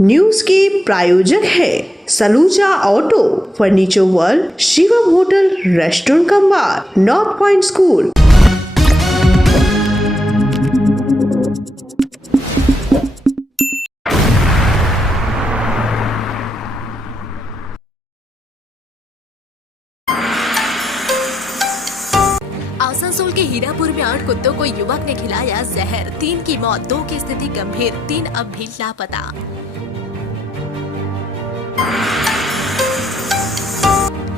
News के प्रायोजक है Saluja auto, furniture world, Shivam hotel, restaurant cum bar, north point school. Asansol के हीरापुर में 8 कुत्तों को युवक ने खिलाया जहर, 3 की मौत, 2 की स्थिति गंभीर, 3 अब भी लापता।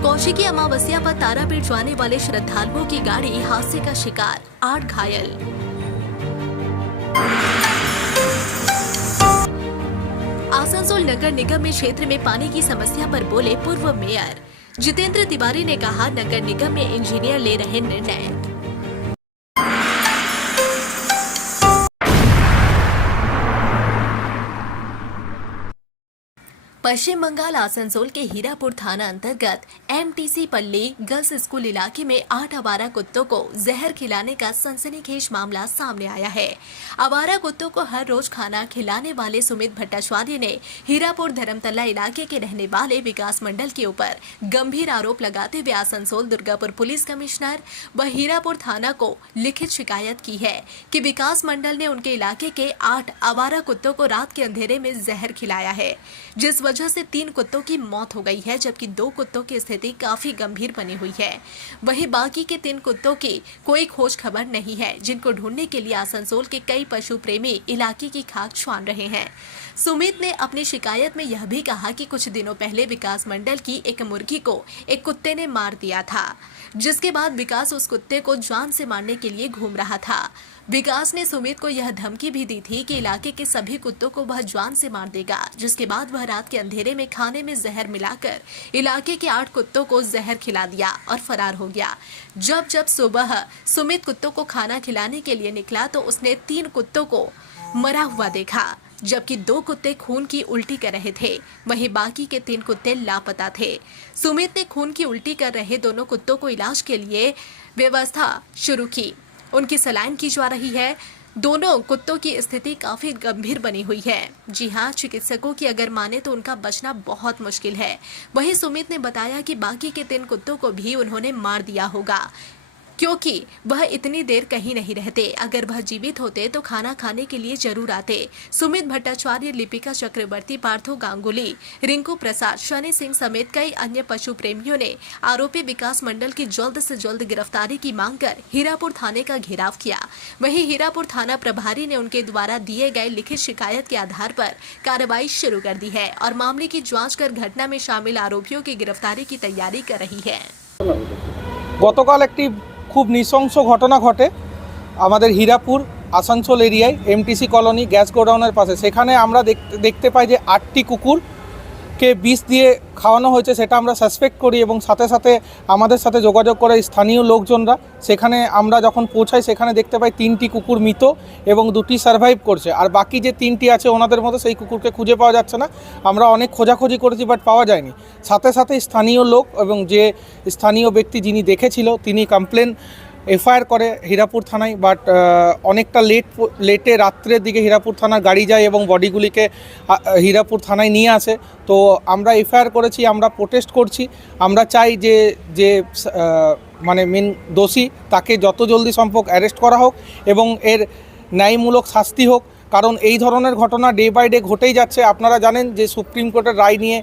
कौशिकी अमावस्या पर तारापीठ जाने वाले श्रद्धालुओं की गाड़ी हादसे का शिकार, 8 घायल। आसनसोल नगर निगम में क्षेत्र में पानी की समस्या पर बोले पूर्व मेयर जितेंद्र तिवारी ने कहा, नगर निगम में इंजीनियर ले रहे निर्णय। पश्चिम बंगाल आसनसोल के हीरापुर थाना अंतर्गत एमटीसी पल्ली गर्ल्स स्कूल इलाके में 8 आवारा कुत्तों को जहर खिलाने का सनसनीखेज मामला सामने आया है। आवारा कुत्तों को हर रोज खाना खिलाने वाले सुमित भट्टाचार्य ने हीरापुर धर्मतला इलाके के रहने वाले विकास मंडल के ऊपर गंभीर आरोप लगाते हुए आसनसोल दुर्गापुर पुलिस कमिश्नर व हीरापुर थाना को लिखित शिकायत की है कि विकास मंडल ने उनके इलाके के 8 आवारा कुत्तों को रात के अंधेरे में जहर खिलाया है, जिस वजह से 3 कुत्तों की मौत हो गई है, जबकि 2 कुत्तों की स्थिति काफी गंभीर बनी हुई है। वहीं बाकी के 3 कुत्तों की कोई खोज खबर नहीं है, जिनको ढूंढने के लिए आसनसोल के कई पशु प्रेमी इलाके की खाक छान रहे हैं। सुमित ने अपनी शिकायत में यह भी कहा कि कुछ दिनों पहले विकास मंडल की एक मुर्गी को एक कुत्ते ने मार दिया था, जिसके बाद विकास उस कुत्ते को जान से मारने के लिए घूम रहा था। विकास ने सुमित को यह धमकी भी दी थी कि इलाके के सभी कुत्तों को वह जान से मार देगा, जिसके बाद वह रात के अंधेरे में खाने में जहर मिलाकर इलाके के 8 कुत्तों को जहर खिला दिया और फरार हो गया। जब सुबह सुमित कुत्तों को खाना खिलाने के लिए निकला तो उसने 3 कुत्तों को मरा हुआ देखा, जबकि 2 कुत्ते खून की उल्टी कर रहे थे। वहीं बाकी के 3 कुत्ते लापता थे। सुमित ने खून की उल्टी कर रहे दोनों कुत्तों को इलाज के लिए व्यवस्था शुरू की, उनकी सलाइन की जा रही है। दोनों कुत्तों की स्थिति काफी गंभीर बनी हुई है। जी हां, चिकित्सकों की अगर माने तो उनका बचना बहुत मुश्किल है। वहीं सुमित ने बताया कि बाकी के 3 कुत्तों को भी उन्होंने मार दिया होगा, क्योंकि वह इतनी देर कहीं नहीं रहते। अगर वह जीवित होते तो खाना खाने के लिए जरूर आते। सुमित भट्टाचार्य, लिपिका चक्रवर्ती, पार्थो गांगुली, रिंकू प्रसाद, शनि सिंह समेत कई अन्य पशु प्रेमियों ने आरोपी विकास मंडल की जल्द से जल्द गिरफ्तारी की मांग कर हीरापुर थाने का घेराव किया। वहीं हीरापुर थाना प्रभारी ने उनके द्वारा दिए गए लिखित शिकायत के आधार पर कार्रवाई शुरू कर दी है और मामले की जाँच कर घटना में शामिल आरोपियों की गिरफ्तारी की तैयारी कर रही है। গতকাল একটি খুব নৃশংস ঘটনা ঘটে আমাদের হীরাপুর আসানসোল এরিয়ায় এমটিসি কলোনি গ্যাস গোডাউনের পাশে। সেখানে আমরা দেখতে পাই যে 8টি কুকুরকে বিষ দিয়ে খাওয়ানো হয়েছে, সেটা আমরা সাসপেক্ট করি এবং সাথে সাথে আমাদের সাথে যোগাযোগ করে স্থানীয় লোকজনরা। সেখানে আমরা যখন পৌঁছাই সেখানে দেখতে পাই 3টি কুকুর মৃত এবং 2টি সার্ভাইভ করছে, আর বাকি যে 3টি আছে ওনাদের মধ্যে সেই কুকুরকে খুঁজে পাওয়া যাচ্ছে না। আমরা অনেক খোঁজাখুঁজি করেছি বাট পাওয়া যায়নি। সাথে সাথে স্থানীয় লোক এবং যে স্থানীয় ব্যক্তি যিনি দেখেছিল তিনি কমপ্লেন এফআইআর করে হীরাপুর থানায়, বাট অনেকটা লেটে রাত্রের দিকে হীরাপুর থানার গাড়ি যায় এবং বডিগুলিকে হীরাপুর থানায় নিয়ে আসে। তো আমরা এফআইআর করেছি, আমরা প্রোটেস্ট করছি। আমরা চাই যে মানে মেন দোষী তাকে যত জলদি সম্ভব অ্যারেস্ট করা হোক এবং এর ন্যায়মূলক শাস্তি হোক, কারণ এই ধরনের ঘটনা ডে বাই ডে ঘটেই যাচ্ছে। আপনারা জানেন যে সুপ্রিম কোর্টের রায় নিয়ে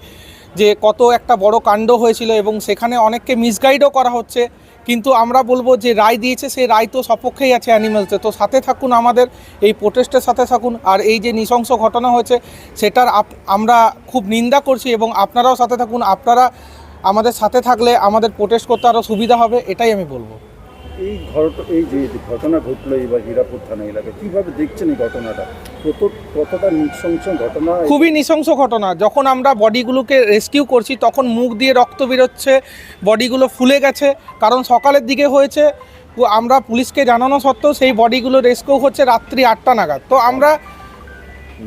যে কত একটা বড় কাণ্ড হয়েছিল এবং সেখানে অনেককে মিসগাইডও করা হচ্ছে, কিন্তু আমরা বলবো যে রায় দিয়েছে সেই রায় তো সপক্ষেই আছে অ্যানিমেলসে। তো সাথে থাকুন, আমাদের এই প্রোটেস্টের সাথে থাকুন। আর এই যে নৃশংস ঘটনা হয়েছে সেটার আমরা খুব নিন্দা করছি এবং আপনারাও সাথে থাকুন। আপনারা আমাদের সাথে থাকলে আমাদের প্রোটেস্ট করতে আরও সুবিধা হবে, এটাই আমি বলবো। এই যে ঘটনা ঘটলো এবার হীরাপুর থানা এলাকায়, কীভাবে দেখছেন এই ঘটনাটা? কতটা নৃশংস ঘটনা? খুবই নৃশংস ঘটনা। যখন আমরা বডিগুলোকে রেস্কিউ করছি তখন মুখ দিয়ে রক্ত বেরোচ্ছে, বডিগুলো ফুলে গেছে, কারণ সকালের দিকে হয়েছে। আমরা পুলিশকে জানানো সত্ত্বেও সেই বডিগুলো রেস্কিউ হচ্ছে রাত্রি 8টা নাগাদ। তো আমরা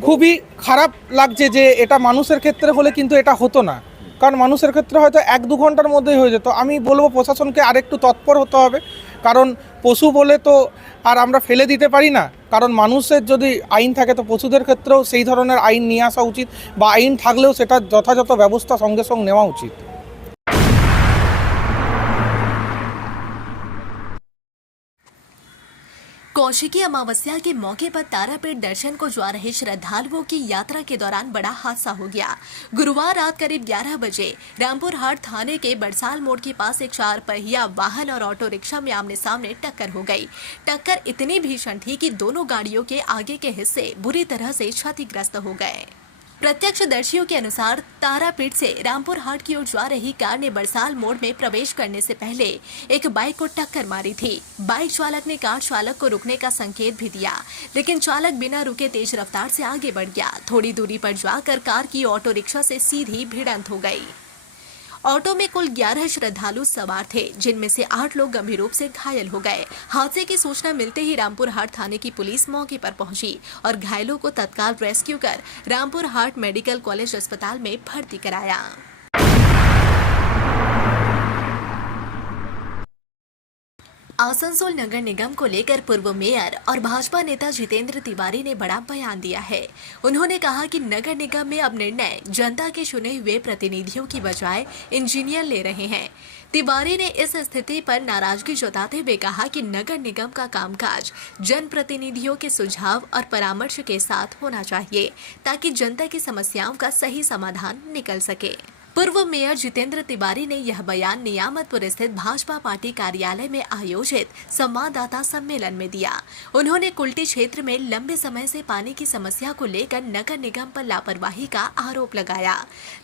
খুবই খারাপ লাগছে যে এটা মানুষের ক্ষেত্রে হলে কিন্তু এটা হতো না, কারণ মানুষের ক্ষেত্রে হয়তো 1-2 ঘন্টার মধ্যেই হয়ে যেত। আমি বলবো প্রশাসনকে আরেকটু তৎপর হতে হবে, কারণ পশু বলে তো আর আমরা ফেলে দিতে পারি না। কারণ মানুষের যদি আইন থাকে তো পশুদের ক্ষেত্রেও সেই ধরনের আইন নিয়ে আসা উচিত, বা আইন থাকলেও সেটা যথাযথ ব্যবস্থা সঙ্গে সঙ্গে নেওয়া উচিত। कौशिकी अमावस्या के मौके पर तारापीठ दर्शन को जा रहे श्रद्धालुओं की यात्रा के दौरान बड़ा हादसा हो गया। गुरुवार रात करीब 11 बजे रामपुर हाट थाने के बरसाल मोड़ के पास एक 4 पहिया वाहन और ऑटो रिक्शा में आमने सामने टक्कर हो गई। टक्कर इतनी भीषण थी कि दोनों गाड़ियों के आगे के हिस्से बुरी तरह से क्षतिग्रस्त हो गए। प्रत्यक्षदर्शियों के अनुसार तारापीठ से रामपुर हाट की ओर जा रही कार ने बरसाल मोड़ में प्रवेश करने से पहले एक बाइक को टक्कर मारी थी। बाइक चालक ने कार चालक को रुकने का संकेत भी दिया, लेकिन चालक बिना रुके तेज रफ्तार से आगे बढ़ गया। थोड़ी दूरी पर जाकर कार की ऑटो रिक्शा से सीधी भिड़ंत हो गई। ऑटो में कुल 11 श्रद्धालु सवार थे, जिनमें से 8 लोग गंभीर रूप से घायल हो गए। हादसे की सूचना मिलते ही रामपुर हाट थाने की पुलिस मौके पर पहुंची और घायलों को तत्काल रेस्क्यू कर रामपुर हाट मेडिकल कॉलेज अस्पताल में भर्ती कराया। आसनसोल नगर निगम को लेकर पूर्व मेयर और भाजपा नेता जितेंद्र तिवारी ने बड़ा बयान दिया है। उन्होंने कहा कि नगर निगम में अब निर्णय जनता के चुने हुए प्रतिनिधियों की बजाय इंजीनियर ले रहे हैं। तिवारी ने इस स्थिति पर नाराजगी जताते हुए कहा कि नगर निगम का कामकाज जनप्रतिनिधियों के सुझाव और परामर्श के साथ होना चाहिए, ताकि जनता की समस्याओं का सही समाधान निकल सके। पूर्व मेयर जितेंद्र तिवारी ने यह बयान नियामतपुर स्थित भाजपा पार्टी कार्यालय में आयोजित संवाददाता सम्मेलन में दिया। उन्होंने कुल्टी क्षेत्र में लंबे समय से पानी की समस्या को लेकर नगर निगम पर लापरवाही का आरोप लगाया।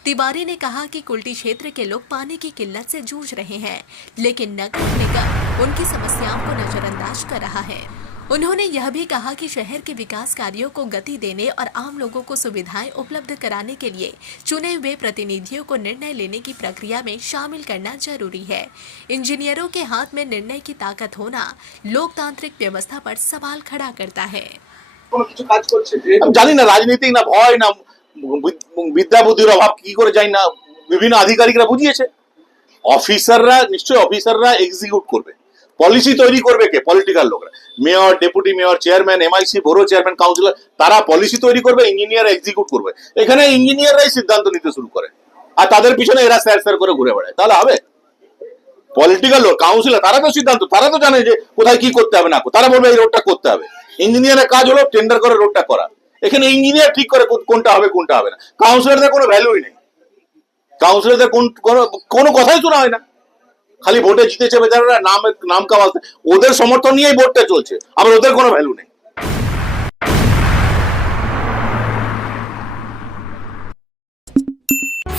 तिवारी ने कहा कि कुल्टी क्षेत्र के लोग पानी की किल्लत से जूझ रहे हैं, लेकिन नगर निगम उनकी समस्याओं को नजरअंदाज कर रहा है। उन्होंने यह भी कहा कि शहर के विकास कार्यों को गति देने और आम लोगों को सुविधाएं उपलब्ध कराने के लिए चुने हुए प्रतिनिधियों को निर्णय लेने की प्रक्रिया में शामिल करना जरूरी है। इंजीनियरों के हाथ में निर्णय की ताकत होना लोकतांत्रिक व्यवस्था पर सवाल खड़ा करता है। জানি না রাজনীতি না ভয় না বিদ্যা বুদ্ধির অভাব কি করে জানি না বিভিন্ন আধিকারিকরা বুঝিয়েছে। অফিসাররা এক্সিকিউট করবে, পলিসি তৈরি করবে কে? পলিটিক্যাল লোকরা, mayor, deputy mayor, chairman, MIC, বড় চেয়ারম্যান, কাউন্সিলর, তারা পলিসি তৈরি করবে, ইঞ্জিনিয়ার এক্সিকিউট করবে। এখানে ইঞ্জিনিয়াররাই সিদ্ধান্ত নিতে শুরু করে আর তাদের পিছনে এরা স্যার করে ঘুরে বেড়ায়, তাহলে হবে? পলিটিক্যাল লোক, কাউন্সিলর, তারা তো সিদ্ধান্ত, তারা তো জানে যে কোথায় কি করতে হবে না, তারা বলবে এই রোডটা করতে হবে। ইঞ্জিনিয়ারের কাজ হলো টেন্ডার করে রোডটা করা। এখানে ইঞ্জিনিয়ার ঠিক করে কোনটা হবে কোনটা হবে না। কাউন্সিলরদের কোনো ভ্যালুই নেই, কাউন্সিলরদের কোনো কথাই শোনা হয় না। খালি ভোটে জিতেছে বেচারা, নাম কামাতে, ওদের সমর্থন নিয়েই ভোটটা চলছে, আবার ওদের কোনো ভ্যালু নেই।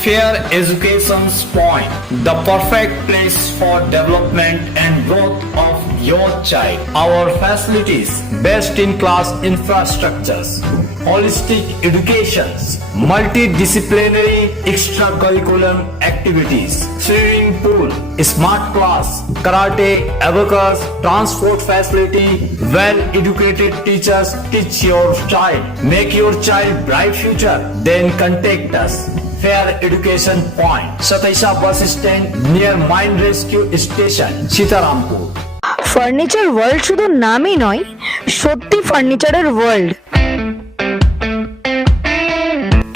Fair Education's Point, the perfect place for development and growth of your child. Our facilities, best in class infrastructures, holistic educations, multidisciplinary extracurricular activities, swimming pool, smart class, karate, abacus, transport facility, well educated teachers teach your child. Make your child bright future, then contact us. Fair Education Point, Sataisa bus stand near Mine Rescue Station, Sitarampur. Furniture world শুধু নামই নয়, সত্যি ফার্নিচারের world.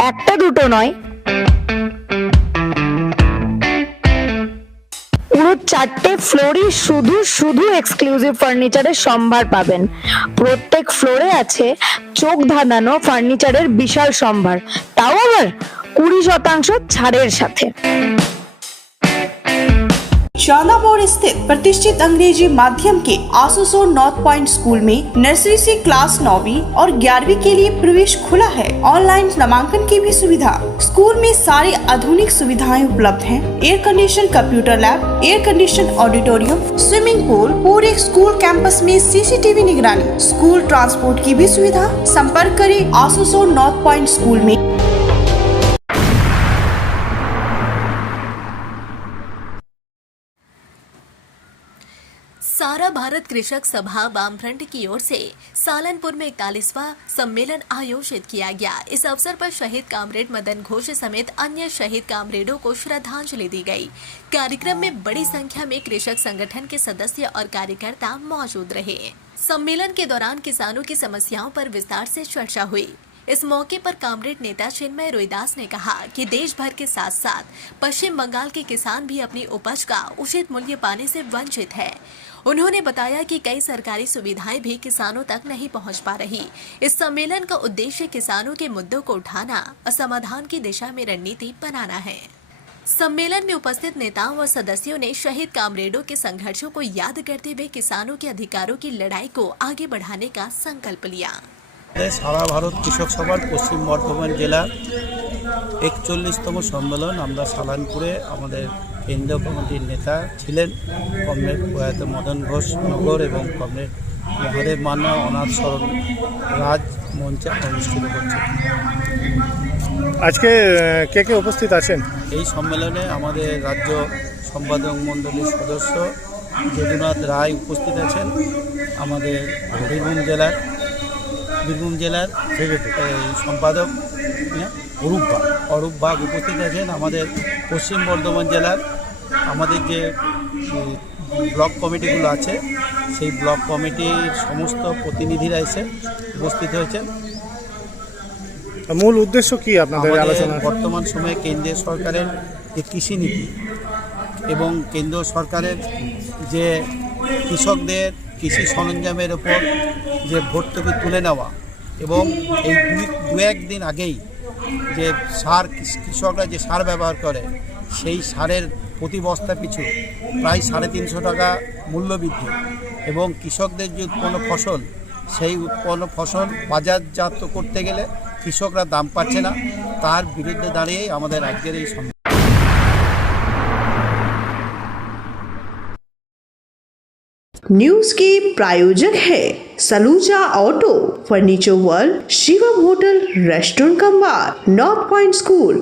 একটা দুটো নয়, পুরো 4টে ফ্লোরই শুধু এক্সক্লুসিভ ফার্নিচারের সম্ভার পাবেন। প্রত্যেক ফ্লোরে আছে চোখ ধাঁধানো ফার্নিচারের বিশাল সম্ভার, তাও আবার 20% ছাড়ের সাথে। शालामोड़ स्थित प्रतिष्ठित अंग्रेजी माध्यम के आसनसोल नॉर्थ पॉइंट स्कूल में नर्सरी से क्लास 9वीं और 11वीं के लिए प्रवेश खुला है। ऑनलाइन नामांकन की भी सुविधा। स्कूल में सारी आधुनिक सुविधाएं उपलब्ध हैं। Air condition computer lab, air condition auditorium, swimming pool, पूरे स्कूल कैंपस में सीसीटीवी निगरानी, स्कूल ट्रांसपोर्ट की भी सुविधा। संपर्क करें आसनसोल नॉर्थ पॉइंट स्कूल में। सारा भारत कृषक सभा वामफ्रंट की ओर से सालनपुर में 41वां सम्मेलन आयोजित किया गया। इस अवसर पर शहीद कामरेड मदन घोष समेत अन्य शहीद कामरेडों को श्रद्धांजलि दी गई। कार्यक्रम में बड़ी संख्या में कृषक संगठन के सदस्य और कार्यकर्ता मौजूद रहे। सम्मेलन के दौरान किसानों की समस्याओं पर विस्तार से चर्चा हुई। इस मौके पर कामरेड नेता चिन्मय रोहिदास ने कहा कि देश भर के साथ साथ पश्चिम बंगाल के किसान भी अपनी उपज का उचित मूल्य पाने से वंचित है। उन्होंने बताया कि कई सरकारी सुविधाएं भी किसानों तक नहीं पहुंच पा रही। इस सम्मेलन का उद्देश्य किसानों के मुद्दों को उठाना और समाधान की दिशा में रणनीति बनाना है। सम्मेलन में उपस्थित नेताओं और सदस्यों ने शहीद कामरेडों के संघर्षों को याद करते हुए किसानों के अधिकारों की लड़ाई को आगे बढ़ाने का संकल्प लिया। সারা ভারত কৃষক সভার পশ্চিম বর্ধমান জেলার ৪১তম সম্মেলন আমরা সালানপুরে আমাদের কেন্দ্রীয় কমিটির নেতা ছিলেন কমরেড প্রয়াত মদন ঘোষ নগর এবং কমরেড মহাদেব মান্না অনাথ স্মরণ রাজ মঞ্চে অনুষ্ঠিত করছে। আজকে কে কে উপস্থিত আছেন? এই সম্মেলনে আমাদের রাজ্য সম্পাদক মণ্ডলীর সদস্য যদুনাথ রায় উপস্থিত আছেন, আমাদের বীরভূম জেলার সম্পাদক অরূপ বাগ উপস্থিত আছেন, আমাদের পশ্চিম বর্ধমান জেলার আমাদের যে ব্লক কমিটিগুলো আছে সেই ব্লক কমিটির সমস্ত প্রতিনিধিরা এসে উপস্থিত হয়েছেন। মূল উদ্দেশ্য কি আপনাদের আমাদের আলোচনা? বর্তমান সময়ে কেন্দ্রীয় সরকারের যে কৃষি নীতি এবং কেন্দ্র সরকারের যে কৃষকদের কৃষি সরঞ্জামের ওপর যে ভর্তুকি তুলে নেওয়া এবং এই দু একদিন আগেই যে সার কৃষকরা যে সার ব্যবহার করে সেই সারের প্রতি বস্তা পিছু প্রায় 350 টাকা মূল্য বৃদ্ধি এবং কৃষকদের যে উৎপন্ন ফসল সেই উৎপন্ন ফসল বাজারজাত করতে গেলে কৃষকরা দাম পাচ্ছে না, তার বিরুদ্ধে দাঁড়িয়ে আমাদের রাজ্যের এই সম্মেলন। न्यूज के प्रायोजक है Saluja auto, furniture world, Shivam hotel, restaurant cum bar, north point school.